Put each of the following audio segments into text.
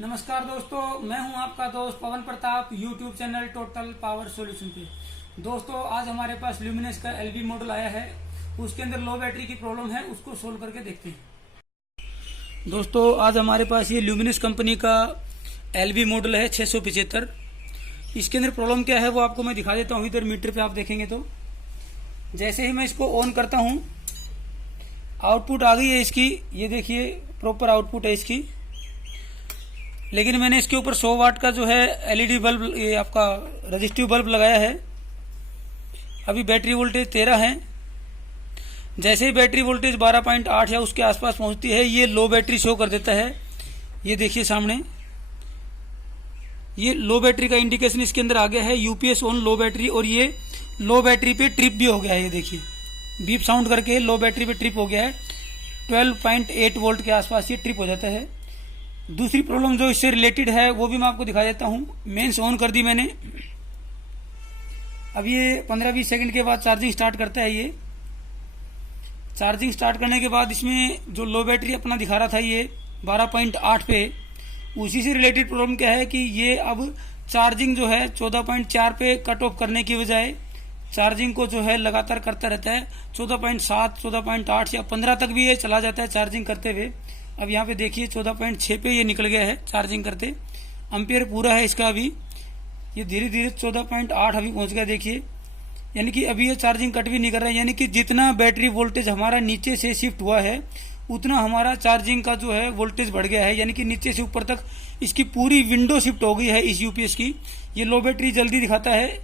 नमस्कार दोस्तों, मैं हूं आपका दोस्त Pawan Pratap, YouTube channel total power solution पे। दोस्तों, आज हमारे पास ल्यूमिनस का एलवी मॉडल आया है। उसके अंदर लो बैटरी की प्रॉब्लम है, उसको सोल्व करके देखते हैं। दोस्तों, आज हमारे पास ये ल्यूमिनस कंपनी का एलवी मॉडल है 675। इसके अंदर प्रॉब्लम क्या है वो आपको मैं दिखा देता हूँ। इधर मीटर पे आप देखेंगे तो जैसे ही मैं इसको ऑन करता हूँ, आउटपुट आ गई है इसकी। ये देखिए, प्रॉपर आउटपुट है इसकी। लेकिन मैंने इसके ऊपर 100 वाट का जो है एलईडी बल्ब, ये आपका रजिस्टिव बल्ब लगाया है। अभी बैटरी वोल्टेज 13 है। जैसे ही बैटरी वोल्टेज 12.8 या उसके आसपास पहुंचती है, ये लो बैटरी शो कर देता है। ये देखिए सामने, ये लो बैटरी का इंडिकेशन इसके अंदर आ गया है। यूपीएस ऑन लो बैटरी, और ये लो बैटरी पे ट्रिप भी हो गया है। ये देखिए, बीप साउंड करके लो बैटरी पे ट्रिप हो गया है। 12.8 वोल्ट के आसपास ये ट्रिप हो जाता है। दूसरी प्रॉब्लम जो इससे रिलेटेड है वो भी मैं आपको दिखा देता हूँ। मेंस ऑन कर दी मैंने। अब ये 15-20 सेकंड के बाद चार्जिंग स्टार्ट करता है। ये चार्जिंग स्टार्ट करने के बाद इसमें जो लो बैटरी अपना दिखा रहा था ये 12.8 पे, उसी से रिलेटेड प्रॉब्लम क्या है कि ये अब चार्जिंग जो है 14.4 पे कट ऑफ करने की बजाय चार्जिंग को जो है लगातार करता रहता है। 14.7, 14.8 या 15 तक भी ये चला जाता है चार्जिंग करते हुए। अब यहाँ पे देखिए 14.6 पे ये निकल गया है चार्जिंग करते। एम्पियर पूरा है इसका। अभी ये धीरे धीरे 14.8 अभी पहुंच गया। देखिए, यानी कि अभी ये चार्जिंग कट भी नहीं कर रहा है। यानी कि जितना बैटरी वोल्टेज हमारा नीचे से शिफ्ट हुआ है, उतना हमारा चार्जिंग का जो है वोल्टेज बढ़ गया है। यानी कि नीचे से ऊपर तक इसकी पूरी विंडो शिफ्ट हो गई है इस यूपीएस की। ये लो बैटरी जल्दी दिखाता है,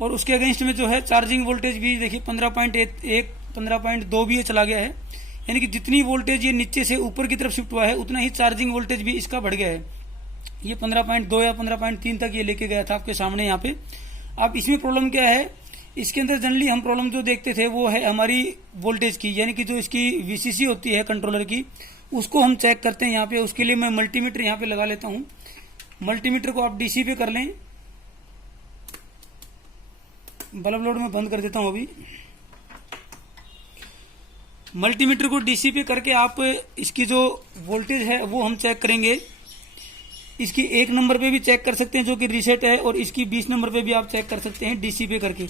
और उसके अगेंस्ट में जो है चार्जिंग वोल्टेज भी देखिए 15.1, 15.2 भी ये चला गया है। यानी कि जितनी वोल्टेज ये नीचे से ऊपर की तरफ शिफ्ट हुआ है, उतना ही चार्जिंग वोल्टेज भी इसका बढ़ गया है। ये 15.2 या 15.3 तक ये लेके गया था आपके सामने यहाँ पे। अब इसमें प्रॉब्लम क्या है, इसके अंदर जनरली हम प्रॉब्लम जो देखते थे वो है हमारी वोल्टेज की, यानी कि जो इसकी वीसीसी होती है कंट्रोलर की, उसको हम चेक करते हैं यहाँ पे। उसके लिए मैं मल्टीमीटर यहाँ पे लगा लेता हूँ। मल्टीमीटर को आप डीसी पे कर लें। बल्ब लोड में बंद कर देता हूँ अभी। मल्टीमीटर को डीसी पे करके आप इसकी जो वोल्टेज है वो हम चेक करेंगे। इसकी 1 नंबर पे भी चेक कर सकते हैं जो कि रीसेट है, और इसकी 20 नंबर पे भी आप चेक कर सकते हैं डीसी पे करके।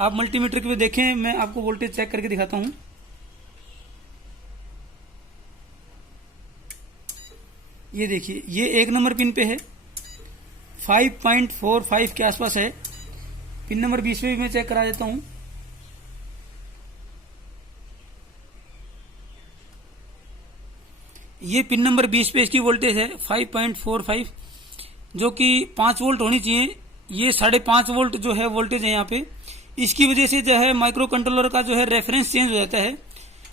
आप मल्टीमीटर पे देखें, मैं आपको वोल्टेज चेक करके दिखाता हूं। ये देखिए, ये 1 नंबर पिन पे है, 5.45 के आसपास है। पिन नंबर 20 पे भी मैं चेक करा देता हूं। ये पिन नंबर 20 पे इसकी वोल्टेज है 5.45, जो कि 5 वोल्ट होनी चाहिए। ये 5.5 वोल्ट जो है वोल्टेज है यहाँ पे। इसकी वजह से जो है माइक्रो कंट्रोलर का जो है रेफरेंस चेंज हो जाता है।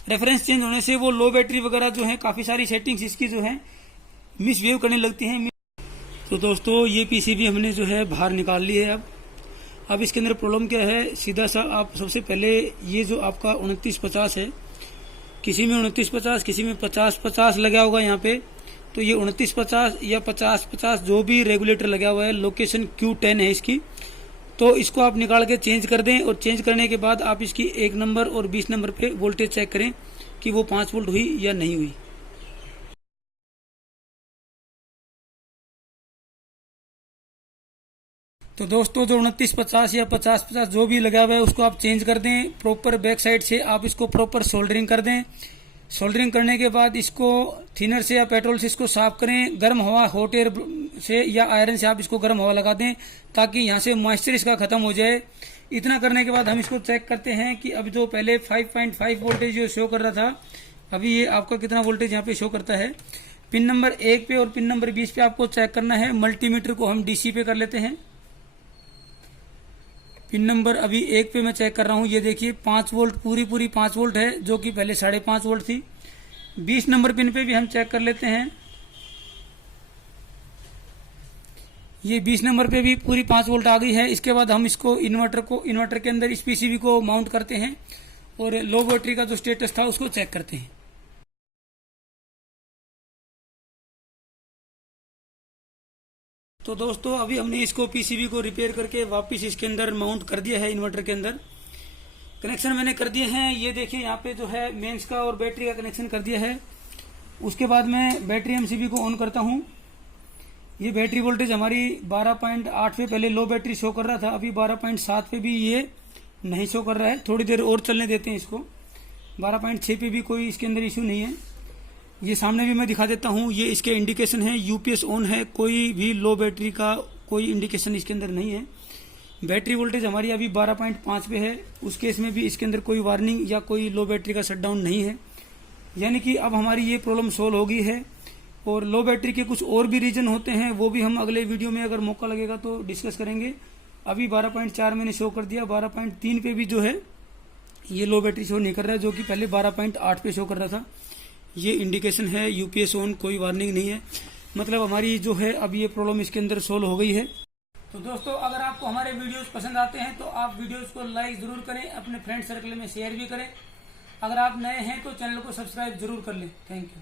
रेफरेंस चेंज होने से वो लो बैटरी वगैरह जो है, काफी सारी सेटिंग्स इसकी जो है मिसबिहेव करने लगती हैं। तो दोस्तों, ये पीसीबी हमने जो है बाहर निकाल ली है। अब इसके अंदर प्रॉब्लम क्या है, सीधा सा आप सबसे पहले ये जो आपका 2950 है, किसी में 2950, किसी में 50-50 लगा होगा यहाँ पे। तो ये 2950 या 50-50 जो भी रेगुलेटर लगा हुआ है, लोकेशन Q10 है इसकी। तो इसको आप निकाल के चेंज कर दें, और चेंज करने के बाद आप इसकी 1 नंबर और 20 नंबर पे वोल्टेज चेक करें कि वो 5 वोल्ट हुई या नहीं हुई। तो दोस्तों, जो 2950 या 50-50 जो भी लगा हुआ है, उसको आप चेंज कर दें। प्रॉपर बैक साइड से आप इसको प्रॉपर सोल्डरिंग कर दें। सोल्डरिंग करने के बाद इसको थिनर से या पेट्रोल से इसको साफ करें। गर्म हवा, हॉट एयर से या आयरन से आप इसको गर्म हवा लगा दें, ताकि यहाँ से मॉइस्चर इसका खत्म हो जाए। इतना करने के बाद हम इसको चेक करते हैं कि अब जो पहले 5.5 वोल्टेज जो शो कर रहा था, अभी ये आपका कितना वोल्टेज यहाँ पे शो करता है। पिन नंबर 1 पे और पिन नंबर 20 पे आपको चेक करना है। मल्टीमीटर को हम डीसी पे कर लेते हैं। पिन नंबर अभी 1 पे मैं चेक कर रहा हूँ। ये देखिए 5 वोल्ट, पूरी 5 वोल्ट है, जो कि पहले 5.5 वोल्ट थी। 20 नंबर पिन पे भी हम चेक कर लेते हैं। ये 20 नंबर पे भी पूरी 5 वोल्ट आ गई है। इसके बाद हम इसको इन्वर्टर के अंदर इस पीसीबी को माउंट करते हैं, और लो बैटरी का जो स्टेटस था उसको चेक करते हैं। तो दोस्तों, अभी हमने इसको पीसीबी को रिपेयर करके वापस इसके अंदर माउंट कर दिया है। इन्वर्टर के अंदर कनेक्शन मैंने कर दिए हैं। ये देखिए, यहाँ पे जो है मेंस का और बैटरी का कनेक्शन कर दिया है। उसके बाद मैं बैटरी एमसीबी को ऑन करता हूँ। ये बैटरी वोल्टेज हमारी 12.8 पे पहले लो बैटरी शो कर रहा था, अभी 12.7 पे भी ये नहीं शो कर रहा है। थोड़ी देर और चलने देते हैं इसको। 12.6 पे भी कोई इसके अंदर इशू नहीं है। ये सामने भी मैं दिखा देता हूँ, ये इसके इंडिकेशन है, यूपीएस ऑन है, कोई भी लो बैटरी का कोई इंडिकेशन इसके अंदर नहीं है। बैटरी वोल्टेज हमारी अभी 12.5 पे है, उस केस में भी इसके अंदर कोई वार्निंग या कोई लो बैटरी का शटडाउन नहीं है। यानी कि अब हमारी ये प्रॉब्लम सोल्व हो गई है। और लो बैटरी के कुछ और भी रीजन होते हैं, वो भी हम अगले वीडियो में अगर मौका लगेगा तो डिस्कस करेंगे। अभी 12.4 मैंने शो कर दिया, 12.3 पे भी जो है ये लो बैटरी शो नहीं कर रहा है, जो कि पहले 12.8 पे शो कर रहा था। ये इंडिकेशन है यूपीएस ऑन, कोई वार्निंग नहीं है। मतलब हमारी जो है अब ये प्रॉब्लम इसके अंदर सोल्व हो गई है। तो दोस्तों, अगर आपको हमारे वीडियोस पसंद आते हैं तो आप वीडियोस को लाइक जरूर करें, अपने फ्रेंड सर्कल में शेयर भी करें। अगर आप नए हैं तो चैनल को सब्सक्राइब जरूर कर लें। Thank you.